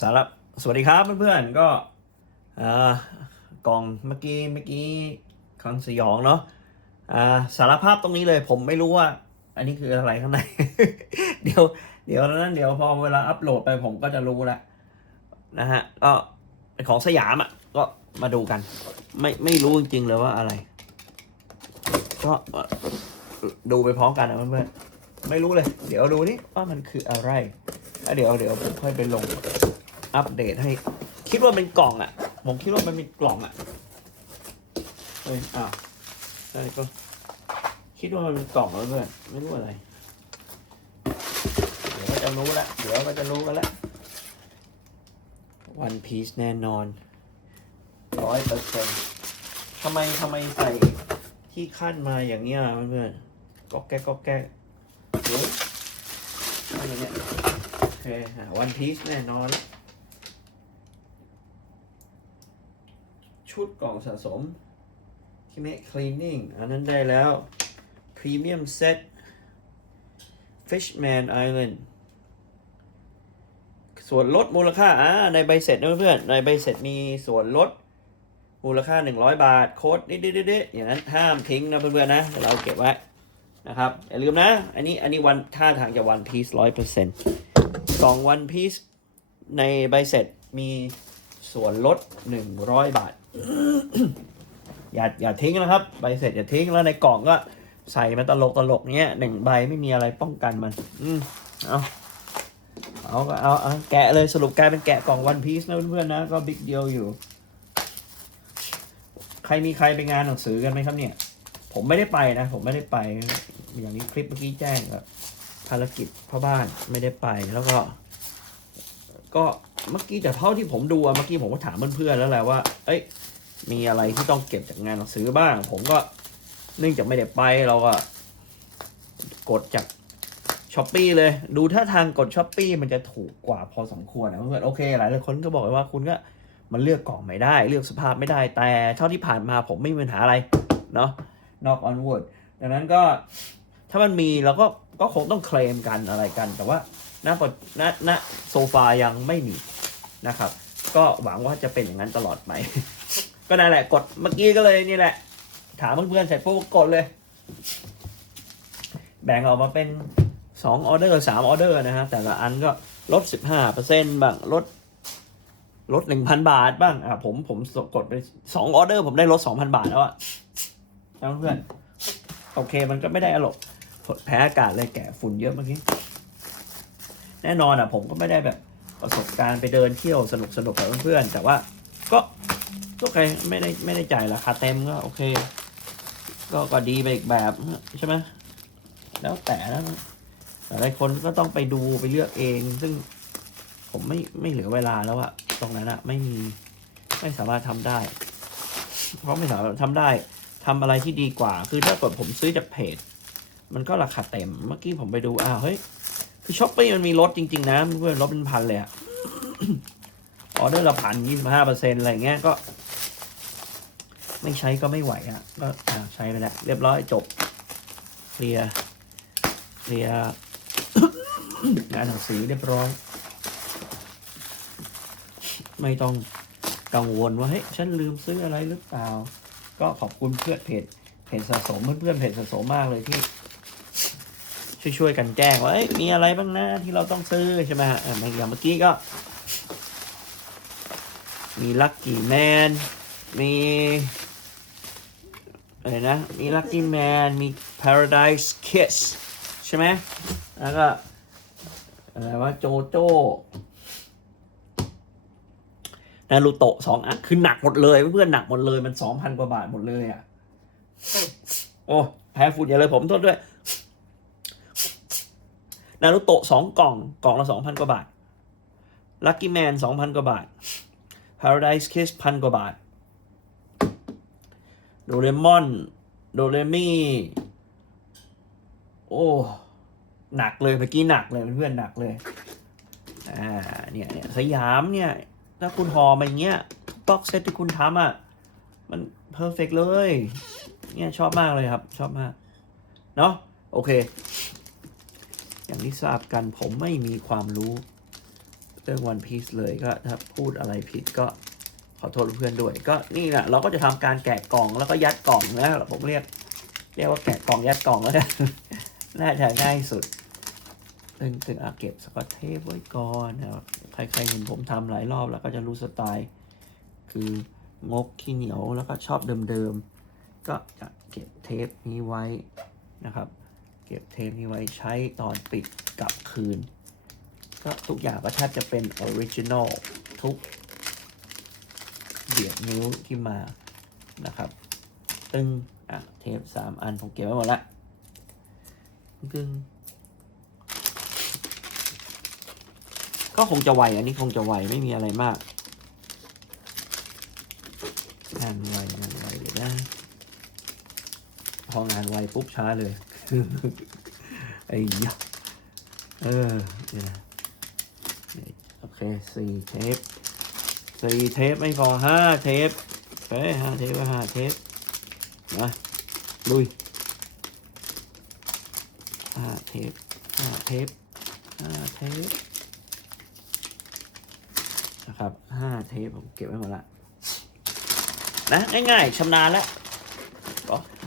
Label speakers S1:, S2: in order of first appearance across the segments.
S1: สารบสวัสดีครับเพื่อนๆก็กล่องเมื่อกี้เมื่อกี้ครั้งสยองเนาะสารภาพตรงนี้เลย ผมไม่รู้ว่า อันนี้คืออะไรข้างใน เดี๋ยว เดี๋ยวนั้นเดี๋ยวพอเวลาอัปโหลดไปผมก็จะรู้แล้วนะฮะก็เป็นของสยามอะก็มาดูกัน ไม่ไม่รู้จริงๆเลยว่าอะไร ก็ดูไปพร้อมกันนะเพื่อนๆไม่รู้เลย เดี๋ยวดูนี่ว่ามันคืออะไรแล้วเดี๋ยวเดี๋ยวผมค่อยไปลง อัปเดตให้ คิดว่าเป็นกล่องอะ ผมคิดว่ามันเป็นกล่องอะเฮ้ยอ้าวได้ก็ คิดว่ามันเป็นกล่องแล้วเพื่อนไม่รู้อะไร เดี๋ยวก็จะรู้ละเดี๋ยวก็จะรู้กันละวันพีซแน่นอนร้อยเปอร์เซ็นต์ทำไมทำไมใส่ที่ขั้นมาอย่างเงี้ยเพื่อนก็แก๊กก็แก๊กเดี๋ยวอะไรเงี้ยโอเควันพีซแน่นอน ชุดกล่องสะสมคิเมะคลีนนิ่งอันนั้นได้แล้วพรีเมียมเซต Fishman Island ส่วนลดมูลค่าอ่าในใบเสร็จนะเพื่อนในใบเสร็จมีส่วนลดมูลค่า 100 บาท โค้ดนิดๆๆอย่างนั้นห้ามทิ้งนะเพื่อนๆนะ เราเก็บไว้นะครับ อย่าลืมนะ อันนี้อันนี้วันท่าทางจะวันพีซร้อยเปอร์เซ็นต์กล่องวันพีซในใบเสร็จมีส่วนลด 100 บาท อย่าอย่าทิ้งนะครับ ใบเสร็จอย่าทิ้งแล้วในกล่องก็ใส่มาตลกตลกเนี้ยหนึ่งใบไม่มีอะไรป้องกันมัน อืมเอาเอาก็เอาเอาแกะเลยสรุปกลายเป็นแกะกล่องวันพีซนะเพื่อนๆนะ ก็บิ๊กเดียวอยู่ ใครมีใครไปงานหนังสือกันไหมครับเนี่ย ผมไม่ได้ไปนะ ผมไม่ได้ไป อย่างนี้คลิปเมื่อกี้แจ้งแบบภารกิจพ่อบ้านไม่ได้ไปแล้วก็ ก็ เมื่อกี้แต่เท่าที่ผมดูอะเมื่อกี้ผมก็ถามเพื่อนๆแล้วแหละว่า เอ้ย มีอะไรที่ต้องเก็บจากงานหนังสือบ้าง ผมก็เนื่องจากไม่ได้ไปเราก็กดจากช้อปปีเลย ดูถ้าทางกดช้อปปีมันจะถูกกว่าพอสมควรนะเพื่อนโอเค หลายหลายคนก็บอกว่าคุณก็มันเลือกกล่องไม่ได้ เลือกสภาพไม่ได้ แต่เท่าที่ผ่านมาผมไม่มีปัญหาอะไร เนาะ knock on wood ดังนั้นก็ถ้ามันมีเราก็ก็คงต้องเคลมกันอะไรกัน แต่ว่า ณปัจณณโซฟายังไม่มีนะครับ ก็หวังว่าจะเป็นอย่างนั้นตลอดไปก็นั่นแหละกดเมื่อกี้ก็เลยนี่แหละ ถามเพื่อนๆเสร็จปุ๊บกดเลย แบ่งออกมาเป็นสองออเดอร์สามออเดอร์นะฮะแต่ละอันก็ลดสิบห้าเปอร์เซ็นต์บ้างลดลดหนึ่งพันบาทบ้างอะผมผมกดไปสองออเดอร์ผมได้ลดสองพันบาทแล้วอะนะเพื่อนโอเคมันก็ไม่ได้อารมณ์แพ้อากาศเลยแกะฝุ่นเยอะเมื่อกี้ แน่นอนอะผมก็ไม่ได้แบบประสบการณ์ไปเดินเที่ยวสนุกสนุกกับเพื่อนๆแต่ว่าก็โอเคไม่ได้ไม่ได้จ่ายราคาเต็มก็โอเค ก็ก็ดีไปอีกแบบใช่ไหมแล้วแต่แล้วแต่หลายคนก็ต้องไปดูไปเลือกเอง ซึ่งผมไม่ไม่เหลือเวลาแล้วอะตรงนั้นอะไม่มีไม่สามารถทำได้ เพราะไม่สามารถทำได้ทำอะไรที่ดีกว่า คือถ้าเกิดผมซื้อจากเพจ มันก็ราคาเต็มเมื่อกี้ผมไปดูอ้าวเฮ้ย คือช้อปปี้มันมีลดจริง ๆ นะเพื่อนลดเป็นพันเลยอะออเดอร์ละพันยี่สิบห้าเปอร์เซ็นต์อะไรเงี้ยก็ ไม่ใช้ก็ไม่ไหวอะก็อ่าใช้ไปแล้วเรียบร้อยจบเคลียร์เคลียร์งานหนังสือเรียบร้อย ไม่ต้องกังวลว่าเฮ้ยฉันลืมซื้ออะไรหรือเปล่า ก็ขอบคุณเพื่อนเพจเพจสะสมเพื่อนเพจสะสมมากเลยที่ ช่วยๆกันแจ้งว่ามีอะไรบ้างนะที่เราต้องซื้อใช่ไหมฮะอย่างเมื่อกี้ก็ มีลัคกี้แมนมีอะไรนะ มีลัคกี้แมนมี Paradise Kiss ใช่ไหมแล้วก็อะไรว่าโจโจ้นารูโตะสองอันคือหนักหมดเลย เพื่อนหนักหมดเลยมันสองพันกว่าบาทหมดเลยอะ โอ้แพ้ฝุ่นอย่าเลยผมโทษด้วย นารูโตะสองกล่องกล่องละสองพันกว่าบาทลัคกี้แมนสองพันกว่าบาท Paradise Kiss พันกว่าบาทโดเรมอนโดเรมี่โอ้หนักเลยเมื่อกี้หนักเลยเพื่อนหนักเลยอ่าเนี่ยเนี่ยสยามเนี่ยถ้าคุณห่อมาอย่างเงี้ยบ็อกเซตที่คุณทำอะมันเพอร์เฟกเลยเนี่ยชอบมากเลยครับ ชอบมาก เนาะโอเค อย่างที่ทราบกันผมไม่มีความรู้เรื่องวันพีซเลยก็ถ้าพูดอะไรผิดก็ขอโทษเพื่อนด้วยก็นี่แหละเราก็จะทำการแกะกล่องแล้วก็ยัดกล่องนะผมเรียก เรียกว่าแกะกล่องยัดกล่องแล้วกันน่าจะง่ายสุดซึ่งซึ่งอาเก็บสกอตเทปไว้ก่อนนะครับใครๆเห็นผมทำหลายรอบแล้วก็จะรู้สไตล์ คืองกขี้เหนียวแล้วก็ชอบเดิมๆก็จะเก็บเทปนี้ไว้นะครับ เก็บเทปนี้ไว้ใช้ตอนปิดกลับคืน ก็ทุกอย่างก็แทบจะเป็นออริจินอลทุกเดียดนิ้วที่มานะครับ ตึงอะเทปสามอันผมเก็บไว้หมดละตึงก็คงจะไวอันนี้คงจะไวไม่มีอะไรมากงานไวงานไวเลยนะพองานไวปุ๊บช้าเลย ไอ้ยะเออเนี่ยโอเคสี่เทปสี่เทปไม่พอห้าเทปโอเคห้าเทปก็ห้าเทปมาลุยห้าเทปห้าเทปห้าเทปนะครับห้าเทปผมเก็บไว้หมดละนะง่ายๆชำนาญแล้ว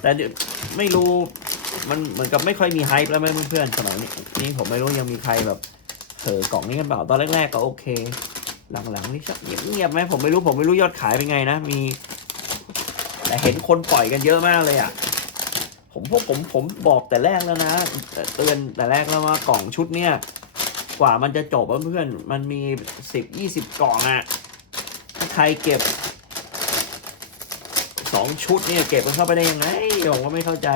S1: แต่เดี๋ยวไม่รู้ มันเหมือนกับไม่ค่อยมีไฮป์แล้วไหมเพื่อนๆสมัยนี้นี่ผมไม่รู้ยังมีใครแบบเถอกล่องนี้กันเปล่าตอนแรกๆก็โอเค หลังๆนี่ชักเงียบๆไหมผมไม่รู้ผมไม่รู้ยอดขายเป็นไงนะมี แต่เห็นคนปล่อยกันเยอะมากเลยอะผมพวกผมผมบอกแต่แรกแล้วนะเตือนแต่แรกแล้วว่ากล่องชุดเนี้ยกว่ามันจะจบเพื่อนๆมันมีสิบยี่สิบกล่องอะถ้าใครเก็บสองชุดเนี่ยเก็บมันเข้าไปได้ยังไงผมก็ไม่เข้าใจ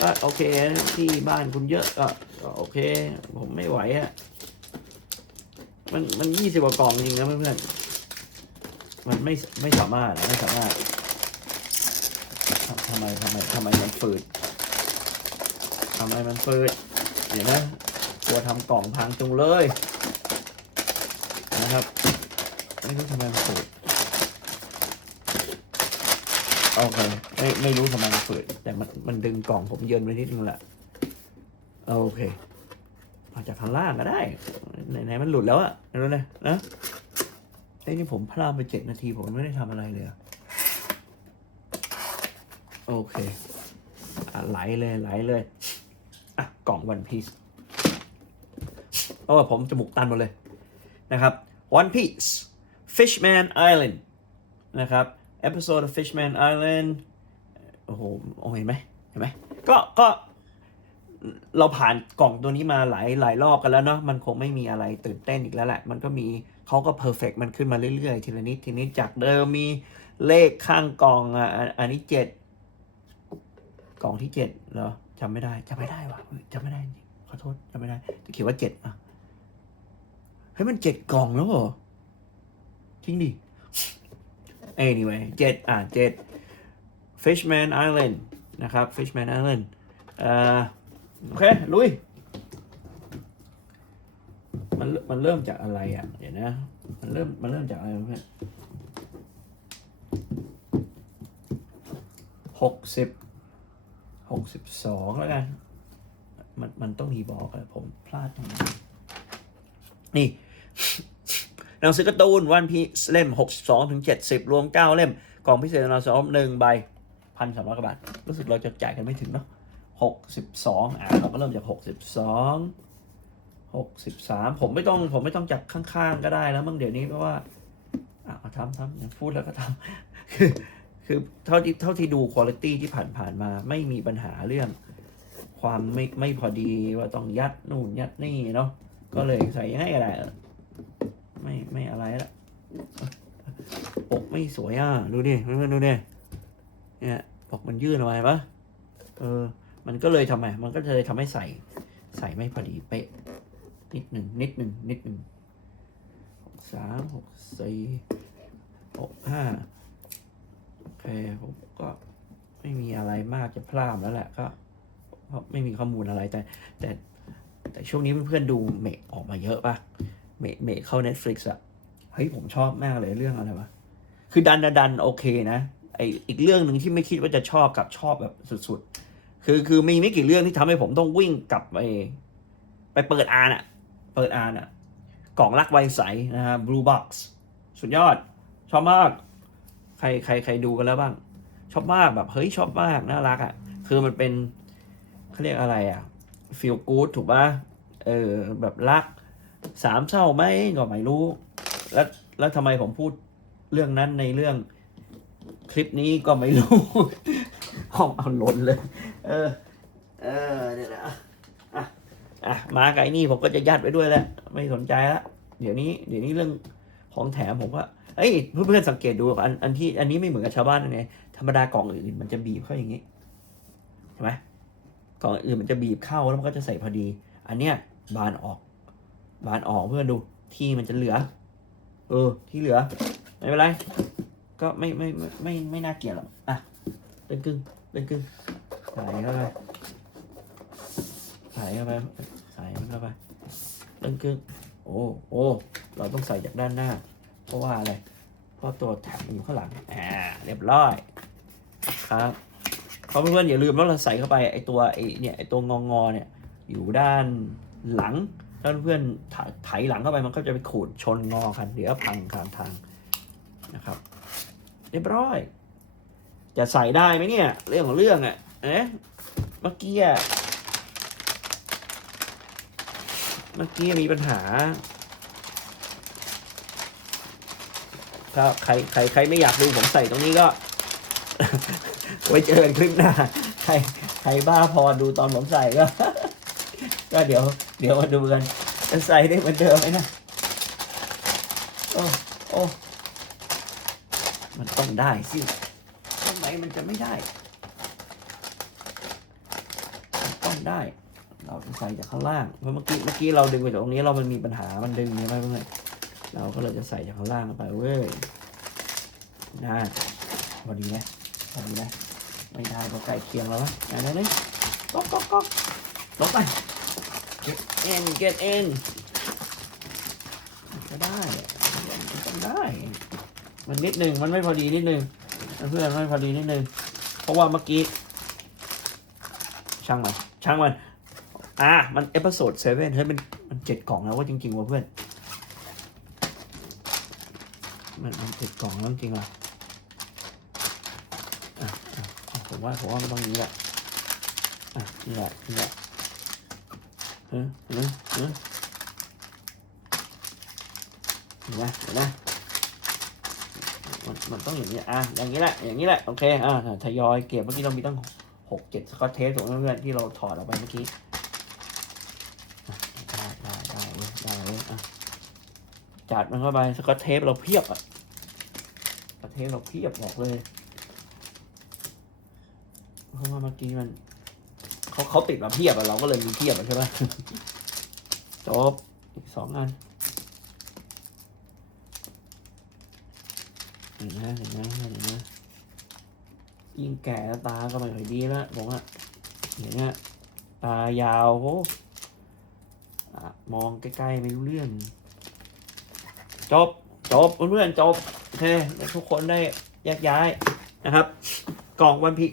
S1: ก็โอเคที่บ้านคุณเยอะก็โอเค ผมไม่ไหวอะ่ะ มันมันยี่สิบกว่ากล่องจริงนะเพื่อนๆมันไม่ไม่สามารถไม่สามารถทำทำไมทำไมทำไมมันฝืดทำไมมันฝืดเดี๋ยวนะกลัวทำกล่องพังจุงเลย นะครับไม่รู้ทำไมมันฝืด โอเคไม่ไม่รู้ทำไมมันฝืดแต่มันมันดึงกล่องผมเยินไปนิดนึงแหละโอเคมาจากข้างล่างก็ได้ไหนไหนมันหลุดแล้วอะนั่นนะนะไอ้ยนี่ผมพลาดไปเจ็ดนาทีผมไม่ได้ทำอะไรเลยอโอเคอะไหลเลยไหลเลยอะกล่องวันพีซโอ้ผมจมูกตันหมดเลยนะครับ One Piece Fishman Island นะครับ episode of Fishman Island โอ้โหเห็นไหมเห็นไหมก็ก็เราผ่านกล่องตัวนี้มาหลายหลายรอบกันแล้วเนาะมันคงไม่มีอะไรตื่นเต้นอีกแล้วแหละ มันก็มีเขาก็ perfect มันขึ้นมาเรื่อยๆ ทีละนิดทีนี้จากเดิมมีเลขข้างกล่องอะอันนี้เจ็ดกล่องที่เจ็ดเหรอจำไม่ได้จำไม่ได้วะจำไม่ได้จริงขอโทษจำไม่ได้แต่เขียนว่าเจ็ดอะเฮ้ยมันเจ็ดกล่องแล้วเหรอจริงดิ anyway เจ็ดอ่าเจ็ด Fishman Island นะครับ Fishman Island เอ่อโอเค ลุย มันมันเริ่มจากอะไรอะ เดี๋ยวนะ มันเริ่มมันเริ่มจากอะไรเพื่อนหกสิบหกสิบสองแล้วกัน มันมันต้องมีบอกอะผมพลาดตรงนี้นี่ หนังสือการ์ตูนวันพีเล่ม 62ถึง70 รวม 9 เล่มกล่องพิเศษเราสอมหนึ่งใบพันสามร้อยกว่าบาท รู้สึกเราจะจ่ายกันไม่ถึงเนาะ62อ่าเราก็เริ่มจาก62 63ผมไม่ต้องผมไม่ต้องจับข้างๆก็ได้แล้วมั้งเดี๋ยวนี้เพราะว่าอ่าทำทำพูดแล้วก็ทำคือคือเท่าที่เท่าที่ดูคุณภาพที่ผ่านๆมาไม่มีปัญหาเรื่อง ความไม่ไม่พอดีว่าต้องยัดนู่นยัดนี่เนาะก็เลยใส่ยังไงก็ได้ ไม่ไม่อะไรละปกไม่สวยอะ ดูดิเพื่อนๆดูดิเนี่ยปกมันยื่นออกมาปะเออ มันก็เลยทำไมมันก็เลยทำให้ใส่ ใส่ไม่พอดีเป๊ะ นิดหนึ่งนิดหนึ่งนิดหนึ่งหกสามหกสี่หกห้าโอเคผมก็ไม่มีอะไรมากจะพลาดแล้วแหละก็ไม่มีข้อมูลอะไรแต่ แต่แต่ช่วงนี้เพื่อนๆดูเมกออกมาเยอะปะ เมเมเข้า Netflix อะเฮ้ยผมชอบมากเลยเรื่องอะไรวะ คือดันนดันโอเคนะไออีกเรื่องหนึ่งที่ไม่คิดว่าจะชอบกับชอบแบบสุดๆ คือคือมีไม่กี่เรื่องที่ทำให้ผมต้องวิ่งกลับไปไปเปิดอ่านอะเปิดอ่านอะกล่องลักไวใสนะฮะ blue box สุดยอด ชอบมาก ใครใครใครดูกันแล้วบ้าง ชอบมากแบบเฮ้ยชอบมากน่ารักอะ่ะคือมันเป็นเขาเรียกอะไรอะ่ะ feel good ถูกป่ะเออแบบรัก สามเศร้าไหมก็ไม่รู้ แล้วแล้วทำไมผมพูดเรื่องนั้นในเรื่องคลิปนี้ก็ไม่รู้ห้องเอาหล่นเลย เออ เออเนี่ยนะอะอะมาไกบไอ้นี่ผมก็จะยัดไปด้วยแหละไม่สนใจละเดี๋ยวนี้ เดี๋ยวนี้เรื่องของแถมผมว่าเอ้ยเพื่อนๆสังเกตดูอันอันที่อันนี้ไม่เหมือนกับชาวบ้านไงธรรมดากล่องอื่นมันจะบีบเข้าอย่างนี้ใช่ไหมกล่องอื่นมันจะบีบเข้าแล้วมันก็จะใส่พอดี อันเนี้ยบานออก บานออกเพื่อนดูที่มันจะเหลือ เออ ที่เหลือ ไม่เป็นไร ก็ไม่ไม่ไม่ไม่ไม่น่าเกลียดหรอกอะเป็นกึ่งเป็นกึ่งใส่เข้าไปใส่เข้าไปใส่เข้าไปเป็นกึ่งโอ้โอ้เราต้องใส่จากด้านหน้า เพราะว่าอะไรเพราะตัวแถบมันอยู่ข้างหลังอ่าเรียบร้อยครับเพราะเพื่อนๆอย่าลืมว่าเราใส่เข้าไปไอตัวไอเนี่ยไอตัวงองอเนี่ยอยู่ด้านหลัง ถ้าเพื่อนไถหลังเข้าไปมันก็จะไปขูดชนงอกันเดี๋ยวพังกลางทางนะครับ เรียบร้อย จะใส่ได้ไหมเนี่ย เรื่องของเรื่องอะ่ะเอ๊ะเมื่อกี้เมื่อกี้มีปัญหาก็ใครใครใครไม่อยากดูผมใส่ตรงนี้ก็ ไว้เจอกันคลิปหน้า ใครใครบ้าพอดูตอนผมใส่ก็ ก็เดี๋ยว เดี๋ยวมาดูกันจะใส่ได้เหมือนเดิมไหมนะโอ้โอ้มันต้องได้สิทำไมมันจะไม่ได้ ต้องได้ เราจะใส่จากข้างล่างเพราะเมื่อกี้เมื่อกี้เราดึงไปจากตรงนี้เรามันมีปัญหามันดึงใช่ไหมเพื่อนเราก็เลยจะใส่จากข้างล่างลงไปเว้ยนะพอดีนะพอดีนะไม่ได้ก็ใกล้เคียงแล้วนะอย่างนั้เลยก๊อกก๊อกก๊อกลงไป get in get in ก็ได้มันต้องได้ มันนิดหนึ่งมันไม่พอดีนิดหนึ่งเพื่อนไม่พอดีนิดหนึ่งเพราะว่าเมื่อกี้ ช่างมัน ช่างมัน อะ มันเอพิโซดเซเว่นเฮ้ยมันมันเจ็ดกล่องแล้วว่าจริง ๆ ว่ะเพื่อน มันมันเจ็ดกล่องแล้วจริงๆอะอะอะอะผมว่าผมว่ามันต้องนี้แหละ อะ นี่แหละ นี่แหละ เออเออเห็นไหมเห็นไหมมันมันต้องอย่างนี้อะอย่างนี้แหละอย่างนี้แหละโอเคอะทยอยเก็บเมื่อกี้เรามีตั้งหกเจ็ดสกอตเทปถูกไหมเพื่อนที่เราถอดออกไปเมื่อกี้ได้ได้ได้เว้ยได้เว้ยอะจัดมันเข้าไปสกอตเทปเราเพียบอะสกอตเทปเราเพียบบอกเลยเพราะว่าเมื่อกี้มัน เขาเขาติดมาเพียบอะเราก็เลยมีเพียบอะใช่ไหมจบอีกสองอันเห็นไหมเห็นไหมเห็นไหมยิ่งแก่ตาก็ไม่ค่อยดีแล้วผมอะอย่างเงี้ยตายาวโหมองใกล้ๆไม่รู้เรื่อง จบจบเพื่อนๆจบโอเคทุกคนได้แยกย้ายนะครับ กล่องวันพิก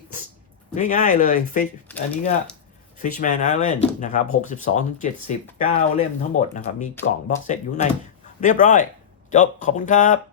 S1: ง่ายๆเลยฟิชอันนี้ก็ Fishman Island นะครับ62ถึง79 เล่มทั้งหมดนะครับ มีกล่องบ็อกเซตอยู่ใน เรียบร้อย จบ ขอบคุณครับ